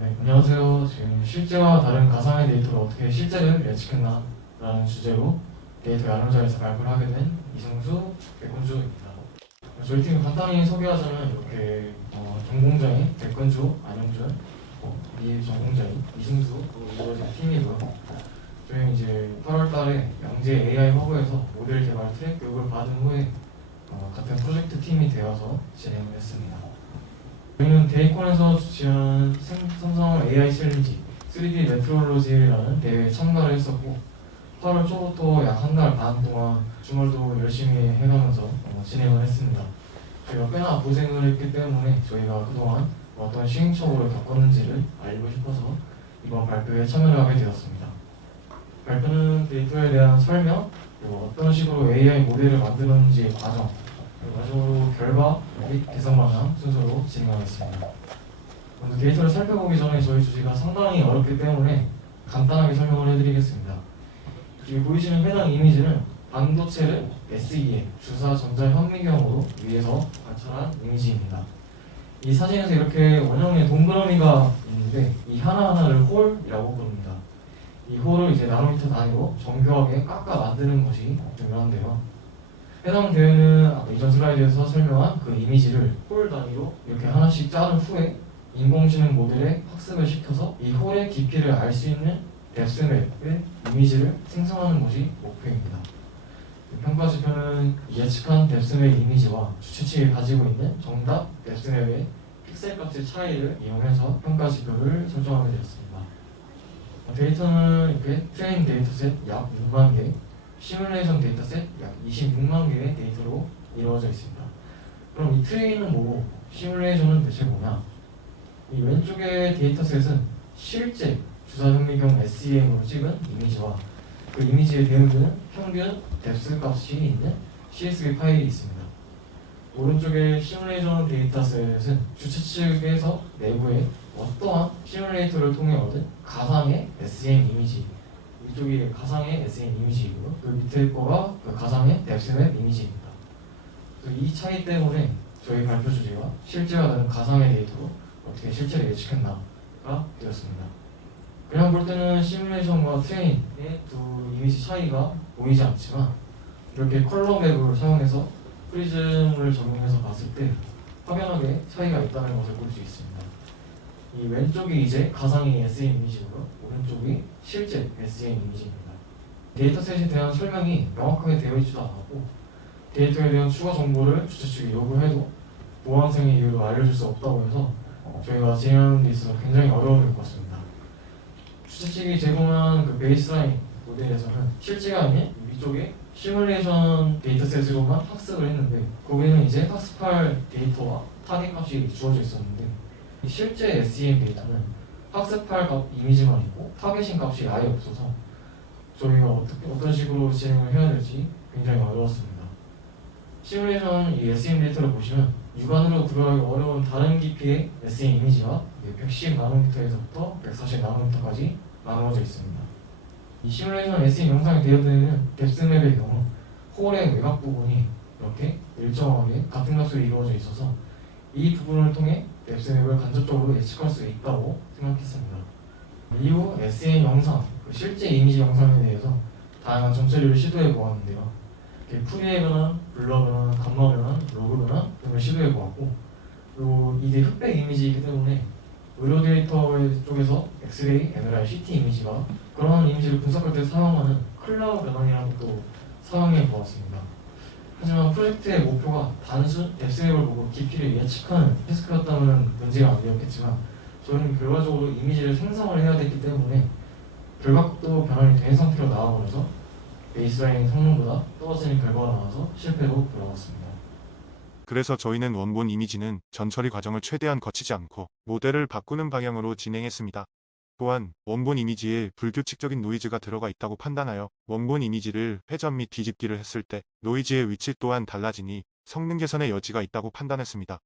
네, 안녕하세요. 지금 실제와 다른 가상의 데이터를 어떻게 실제를 예측했나 라는 주제로 데이터 야놀자에서 발표를 하게 된 이승수 백건주입니다. 저희 팀을 간단히 소개하자면 이렇게 전공자인 백건주, 안영준, 비전공자인 이승수로 이루어진 팀이고요. 저희는 이제 8월 달에 양재 AI 허브에서 모델 개발 트랙 교육을 받은 후에 같은 프로젝트 팀이 되어서 진행을 했습니다. 저희는 데이콘에서 주최한 삼성 AI 챌린지 3D 메트롤로지라는 대회에 참가를 했었고 8월 초부터 약 한 달 반 동안 주말도 열심히 해가면서 진행을 했습니다. 저희가 꽤나 고생을 했기 때문에 저희가 그동안 어떤 시행착오를 겪었는지를 알고 싶어서 이번 발표에 참여를 하게 되었습니다. 발표는 데이터에 대한 설명, 그리고 어떤 식으로 AI 모델을 만드는지 과정, 그리고 마지막으로 결과 및 개선 방향 순서로 진행하겠습니다. 먼저 데이터를 살펴보기 전에 저희 주제가 상당히 어렵기 때문에 간단하게 설명을 해드리겠습니다. 지금 보이시는 해당 이미지는 반도체를 SEM, 주사 전자 현미경으로 위에서 관찰한 이미지입니다. 이 사진에서 이렇게 원형의 동그라미가 있는데 이 하나하나를 홀이라고 부릅니다. 이 홀을 이제 나노미터 단위로 정교하게 깎아 만드는 것이 중요한데요. 해당 대회는 이전 슬라이드에서 설명한 그 이미지를 홀 단위로 이렇게 하나씩 자른 후에 인공지능 모델에 학습을 시켜서 이 홀의 깊이를 알 수 있는 뎁스맵의 이미지를 생성하는 것이 목표입니다. 평가지표는 예측한 뎁스맵 이미지와 주최측이 가지고 있는 정답 뎁스맵의 픽셀 값의 차이를 이용해서 평가지표를 설정하게 되었습니다. 데이터는 이렇게 트레인 데이터셋 약 6만 개, 시뮬레이션 데이터셋 약 26만 개의 데이터로 이루어져 있습니다. 그럼 이 트레인은 뭐고 시뮬레이션은 대체 뭐냐? 이 왼쪽의 데이터셋은 실제 주사현미경 SEM으로 찍은 이미지와 그 이미지에 대응되는 평균 뎁스 값이 있는 CSV 파일이 있습니다. 오른쪽의 시뮬레이션 데이터셋은 주최 측에서 내부에 어떠한 시뮬레이터를 통해 얻은 가상의 SEM 이미지, 이쪽이 가상의 SEM 이미지이고요. 그 밑에 거가 그 가상의 뎁스맵 이미지입니다. 이 차이 때문에 저희 발표 주제가 실제와 다른 가상의 데이터로 어떻게 실제를 예측했나가 되었습니다. 그냥 볼 때는 시뮬레이션과 트레인의 두 이미지 차이가 보이지 않지만 이렇게 컬러 맵을 사용해서 프리즘을 적용해서 봤을 때 확연하게 차이가 있다는 것을 볼 수 있습니다. 이 왼쪽이 이제 가상의 SEM 이미지고요. 오른쪽이 실제 SEM 이미지입니다. 데이터셋에 대한 설명이 명확하게 되어 있지도 않았고 데이터에 대한 추가 정보를 주최 측이 요구해도 보안상의 이유로 알려줄 수 없다고 해서 저희가 진행하는 데 있어서 굉장히 어려움을 겪었습니다. 주최 측이 제공한 그 베이스라인 모델에서는 실제가 아닌 위쪽에 시뮬레이션 데이터셋으로만 학습을 했는데 거기는 이제 학습할 데이터와 타겟 값이 주어져 있었는데 실제 SEM 데이터는 학습할 이미지만 있고 타겟인 값이 아예 없어서 저희가 어떤 식으로 진행을 해야 될지 굉장히 어려웠습니다. 시뮬레이션 이 SEM 데이터를 보시면 육안으로 구별하기 어려운 다른 깊이의 SEM 이미지와 110나노미터에서부터 140나노미터까지 나누어져 있습니다. 이 시뮬레이션 SEM 영상에 대여되는 뎁스맵의 경우 홀의 외곽 부분이 이렇게 일정하게 같은 값으로 이루어져 있어서 이 부분을 통해 뎁스맵을 간접적으로 예측할 수 있다고 생각했습니다. 이후 SEM 영상, 실제 이미지 영상에 대해서 다양한 정처리를 시도해 보았는데요. 풀이의 변환, 블러 변환, 감마 변환, 로그 변환 등을 시도해 보았고 그리고 이게 흑백 이미지이기 때문에 의료 데이터 쪽에서 엑스레이, MRI, CT 이미지가 그런 이미지를 분석할 때 사용하는 클라우 변환이라는 것도 사용해 보았습니다. 하지만 프로젝트의 목표가 단순 뎁스맵을 보고 깊이를 예측하는 태스크였다면 문제가 안 되었겠지만 저희는 결과적으로 이미지를 생성을 해야 됐기 때문에 결과도 변환이 된 상태로 나와버려서 베이스라인 성능보다 떨어지는 결과가 나와서 실패로 돌아왔습니다. 그래서 저희는 원본 이미지는 전처리 과정을 최대한 거치지 않고 모델을 바꾸는 방향으로 진행했습니다. 또한 원본 이미지에 불규칙적인 노이즈가 들어가 있다고 판단하여 원본 이미지를 회전 및 뒤집기를 했을 때 노이즈의 위치 또한 달라지니 성능 개선의 여지가 있다고 판단했습니다.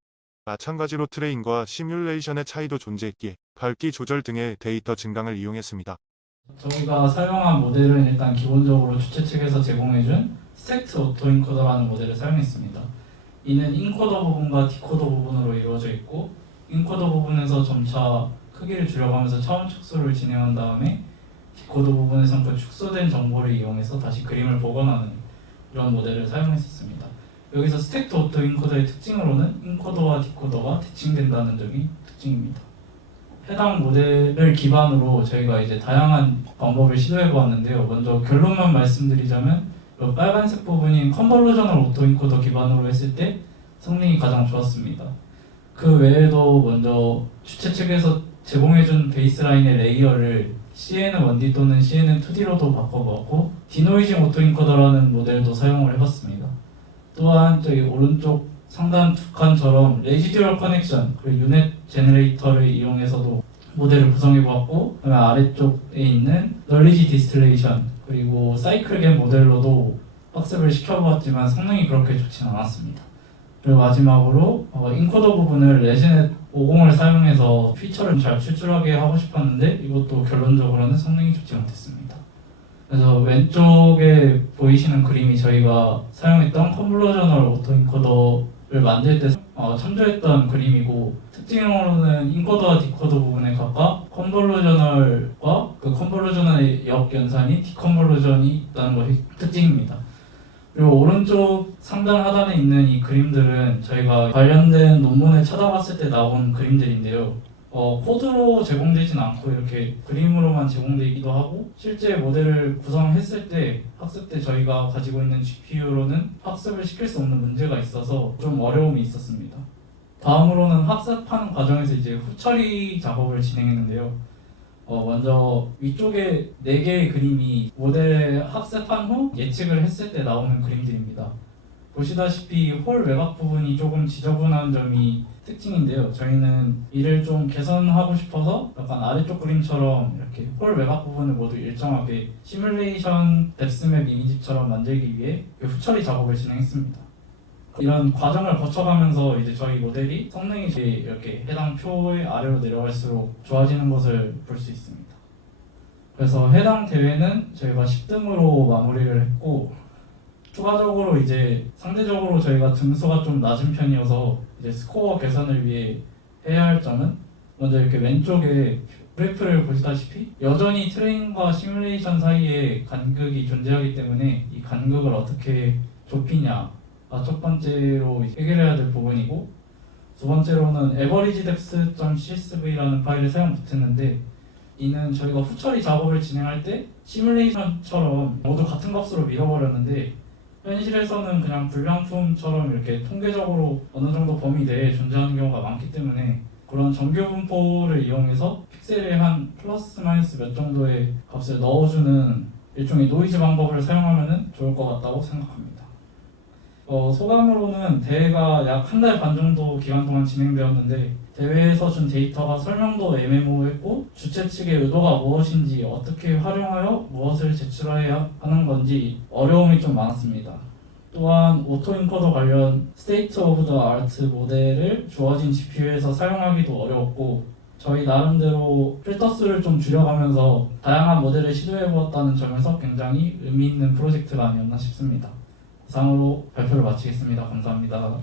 마찬가지로 트레인과 시뮬레이션의 차이도 존재했기에 밝기 조절 등의 데이터 증강을 이용했습니다. 저희가 사용한 모델은 일단 기본적으로 주최 측에서 제공해준 스택트 오토인코더라는 모델을 사용했습니다. 이는 인코더 부분과 디코더 부분으로 이루어져 있고 인코더 부분에서 점차 그 크기를 줄여가면서 차원 축소를 진행한 다음에 디코더 부분에선 그 축소된 정보를 이용해서 다시 그림을 복원하는 이런 모델을 사용했었습니다. 여기서 스택트 오토 인코더의 특징으로는 인코더와 디코더가 대칭된다는 점이 특징입니다. 해당 모델을 기반으로 저희가 이제 다양한 방법을 시도해 보았는데요. 먼저 결론만 말씀드리자면 이 빨간색 부분인 컨볼루셔널 오토 인코더 기반으로 했을 때 성능이 가장 좋았습니다. 그 외에도 먼저 주최 측에서 제공해준 베이스라인의 레이어를 CNN1D 또는 CNN2D로도 바꿔보았고 디노이징 오토 인코더라는 모델도 사용을 해봤습니다. 또한 저기 오른쪽 상단 두 칸처럼 레지듀얼 커넥션 그리고 유닛 제너레이터를 이용해서도 모델을 구성해보았고 그다음에 아래쪽에 있는 널리지 디스틸레이션 그리고 사이클 갭 모델로도 학습을 시켜보았지만 성능이 그렇게 좋지는 않았습니다. 그리고 마지막으로 인코더 부분을 레지넷 50을 사용해서 피처를 잘 출출하게 하고 싶었는데 이것도 결론적으로는 성능이 좋지 못했습니다. 그래서 왼쪽에 보이시는 그림이 저희가 사용했던 컨볼루셔널 오토 인코더를 만들 때 참조했던 그림이고 특징으로는 인코더와 디코더 부분에 각각 컨볼루셔널과 그 컨볼루셔널의 역연산인 디컨볼루션이 있다는 것이 특징입니다. 그리고 오른쪽 상단 하단에 있는 이 그림들은 저희가 관련된 논문을 찾아봤을 때 나온 그림들인데요. 코드로 제공되진 않고 이렇게 그림으로만 제공되기도 하고 실제 모델을 구성했을 때 학습 때 저희가 가지고 있는 GPU로는 학습을 시킬 수 없는 문제가 있어서 좀 어려움이 있었습니다. 다음으로는 학습하는 과정에서 이제 후처리 작업을 진행했는데요. 먼저 위쪽에 4개의 그림이 모델 학습한 후 예측을 했을 때 나오는 그림들입니다. 보시다시피 홀 외곽 부분이 조금 지저분한 점이 특징인데요. 저희는 이를 좀 개선하고 싶어서 약간 아래쪽 그림처럼 이렇게 홀 외곽 부분을 모두 일정하게 시뮬레이션 뎁스맵 이미지처럼 만들기 위해 후처리 작업을 진행했습니다. 이런 과정을 거쳐가면서 이제 저희 모델이 성능이 이렇게 해당 표의 아래로 내려갈수록 좋아지는 것을 볼 수 있습니다. 그래서 해당 대회는 저희가 10등으로 마무리를 했고 추가적으로 이제 상대적으로 저희가 등수가 좀 낮은 편이어서 이제 스코어 개선을 위해 해야 할 점은 먼저 이렇게 왼쪽에 그래프를 보시다시피 여전히 트레인과 시뮬레이션 사이에 간극이 존재하기 때문에 이 간극을 어떻게 좁히냐 첫 번째로 해결해야 될 부분이고 두 번째로는 averageDepth.csv라는 파일을 사용 못했는데 이는 저희가 후처리 작업을 진행할 때 시뮬레이션처럼 모두 같은 값으로 밀어버렸는데 현실에서는 그냥 불량품처럼 이렇게 통계적으로 어느 정도 범위 내에 존재하는 경우가 많기 때문에 그런 정규 분포를 이용해서 픽셀에 한 플러스 마이너스 몇 정도의 값을 넣어주는 일종의 노이즈 방법을 사용하면 좋을 것 같다고 생각합니다. 소감으로는 대회가 약 한 달 반 정도 기간 동안 진행되었는데 대회에서 준 데이터가 설명도 애매모호했고 주최 측의 의도가 무엇인지 어떻게 활용하여 무엇을 제출해야 하는 건지 어려움이 좀 많았습니다. 또한 오토 인코더 관련 스테이트 오브 더 아트 모델을 주어진 GPU에서 사용하기도 어려웠고 저희 나름대로 필터 수를 좀 줄여가면서 다양한 모델을 시도해보았다는 점에서 굉장히 의미 있는 프로젝트가 아니었나 싶습니다. 이상으로 발표를 마치겠습니다. 감사합니다.